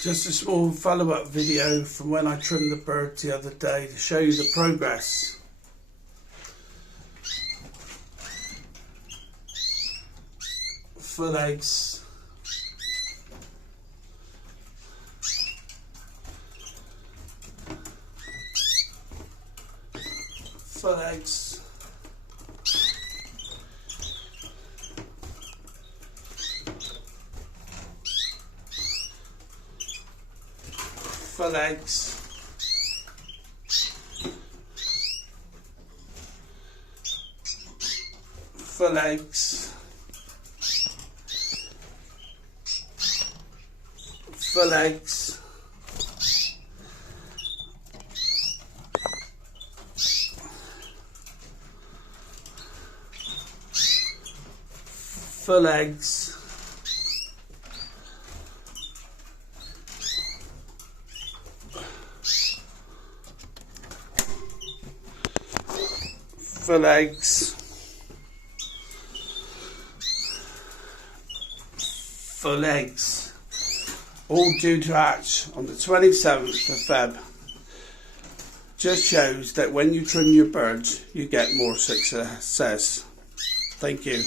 Just a small follow-up video from when I trimmed the birds the other day to show you the progress. Full eggs. Full eggs. Full eggs. Full eggs. Full eggs. Full eggs. Full eggs. Full eggs. All due to hatch on the 27th of Feb. Just shows that when you trim your birds, you get more success. Thank you.